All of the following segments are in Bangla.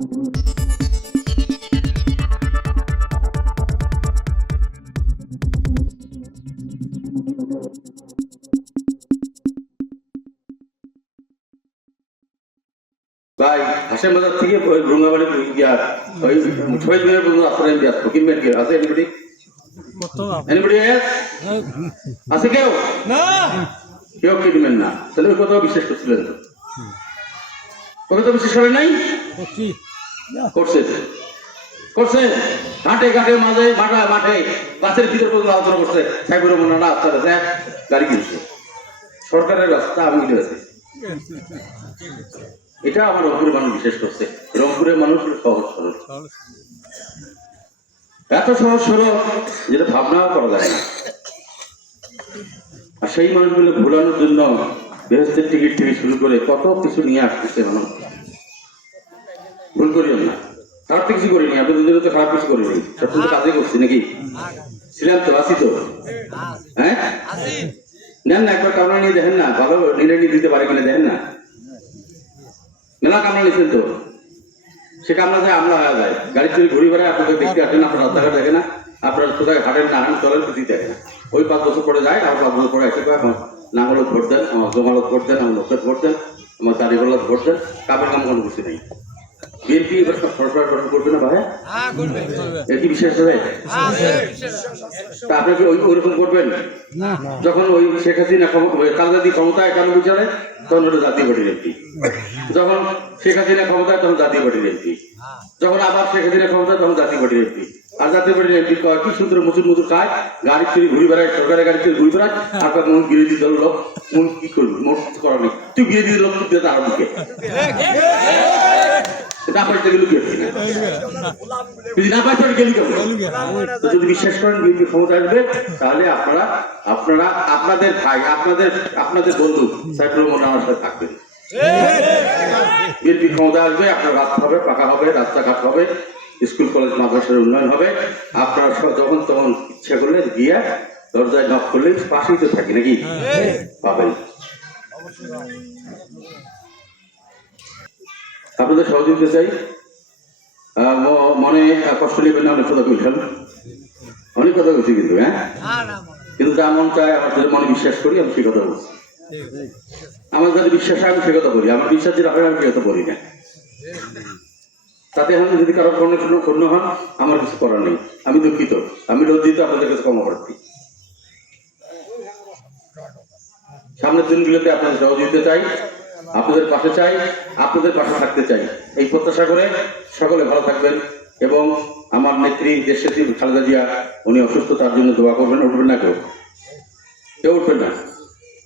ভাই হাসেম বাজার থেকে ওই রুঙ্গাবাড়ি গিয়া ওই শহীদ মিনার পর্যন্ত রাস্তায় আমি আসবো কিনবেন কি আছে এনিবডি এনিবডি আছে কেউ না কেউ কিনবেন না তাহলে ওই কথা বিশ্বাস করছিলেন তো ওই কথা বিশ্বাস করে নাই করছে করছে ঘাটে ঘাটে মাঝে মাঠে গাছের ভিতর পর্যন্ত আলোচনা করছে সাইবুর রহমান রাস্তা গাড়ি কিনছে সরকারের রাস্তা আমি উঠে গেছে এটা আমার রংপুরের মানুষ বিশেষ করছে রংপুরের মানুষ সহজ সরল এত সহজ সরল যেটা ভাবনাও করা যায় না আর সেই মানুষগুলো ভোলানোর জন্য বেহেস্তের টিকিট থেকে শুরু করে কত কিছু নিয়ে আসতেছে মানুষ ভুল করিও না খারাপ কিছু করিনি আপনাদের জন্য তো খারাপ কিছু করিনি সব তো কাজে করছি নাকি ছিলাম তো আসি তো হ্যাঁ নেন না একবার কামড়া নিয়ে দেখেন না ভালো নিয়ে দিতে পারে কিনা দেখেন না মেলা কামড়া নিচ্ছেন তো সে কামড়া যায় আমলা হয়ে যায় গাড়ি চুরি ঘুরি বেড়ায় আপনাদের দেখতে আসেন আপনার রাস্তাঘাট দেখে না আপনার কোথায় হাটের না হান চলেন কিছুই দেখে না ওই 5 বছর পরে যায় আর 5 বছর পরে এসে আমার নাঙ্গলত ভোট দেন আমার জমালত ভোট দেন আমার লোকের ভোট দেন আমার দাড়িগোলাত ভোট দেন কাপড় কাম কোনো কিছু নেই বিএনপি এবার সরকার গঠন করবে না ভাই এর কি বিশ্বাস আছে তা আপনি কি ওইরকম করবেন যখন ওই শেখ হাসিনা কালদাদি ক্ষমতায় কেন বিচারে তখন ওটা জাতীয় পার্টির এমপি যখন শেখ হাসিনা ক্ষমতায় তখন জাতীয় পার্টির এমপি যখন আবার শেখ হাসিনা ক্ষমতায় তখন জাতীয় পার্টির এমপি আর জাতীয় পার্টির এমপি কি সুন্দর মুচুর খায় গাড়ি চুরি ঘুরি বেড়ায় সরকারের গাড়ি চুরি ঘুরি বেড়ায় আর মন বিরোধী দল লোক মন কি করবি মোট কিছু করার নেই তুই বিরোধী লোক তুই তার মুখে যদি বিশ্বাস করেন বিএনপি ক্ষমতা আসবে তাহলে আপনারা আপনাদের ভাই আপনাদের বন্ধু সাইফুর রহমান আমার সাথে থাকবেন বিএনপি ক্ষমতা আসবে আপনার রাস্তা হবে পাকা হবে রাস্তাঘাট হবে স্কুল কলেজ মাদ্রাসার উন্নয়ন হবে আপনারা যখন তখন ইচ্ছা করলে গিয়ে দরজায় নক করলে পাশেই তো থাকি নাকি পাবেন আপনাদের সহযোগিতা চাই মনে কষ্ট নেবেন না অনেক কথা বললাম অনেক কথা বলছি কিন্তু হ্যাঁ কিন্তু যা মন চায় আমার যদি মনে বিশ্বাস করি আমি সে কথা বলছি আমার যদি বিশ্বাস হয় আমি সে কথা বলি আমার বিশ্বাস যেটা হয় আমি সে কথা বলি না তাতে আমি যদি কারো ক্ষুণ্ণ হন আমার কিছু করার নেই আমি দুঃখিত আমি লজ্জিত আপনাদের কাছে ক্ষমা প্রার্থী সামনের দিনগুলোতে আপনাদের সহযোগিতা চাই আপনাদের পাশে চাই আপনাদের পাশে থাকতে চাই এই প্রত্যাশা করে সকলে ভালো থাকবেন এবং আমার নেত্রী দেশনেত্রী খালেদা জিয়া উনি অসুস্থ তার জন্য দোয়া করবেন উঠবেন না কেউ উঠবেন না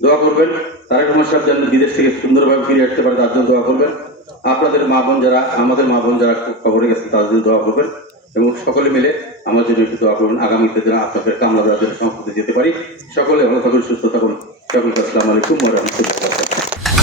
দোয়া করবেন তারেক রহমান সাহেব যেন বিদেশ থেকে সুন্দরভাবে ফিরে আসতে পারে তার জন্য দোয়া করবেন আপনাদের মা বোন যারা আমাদের মা বোন যারা খবরে গেছে তার জন্য দোয়া করবেন এবং সকলে মিলে আমার জন্য একটু দোয়া করবেন আগামীতে যেন আপনাদের কামলা দেওয়ার জন্য সংস্কৃতি যেতে পারি সকলে ভালো থাকুন সুস্থ থাকুন সকলকে আসসালামু আলাইকুম ওয়া রাহমাতুল্লাহি ওয়া বারাকাতুহু।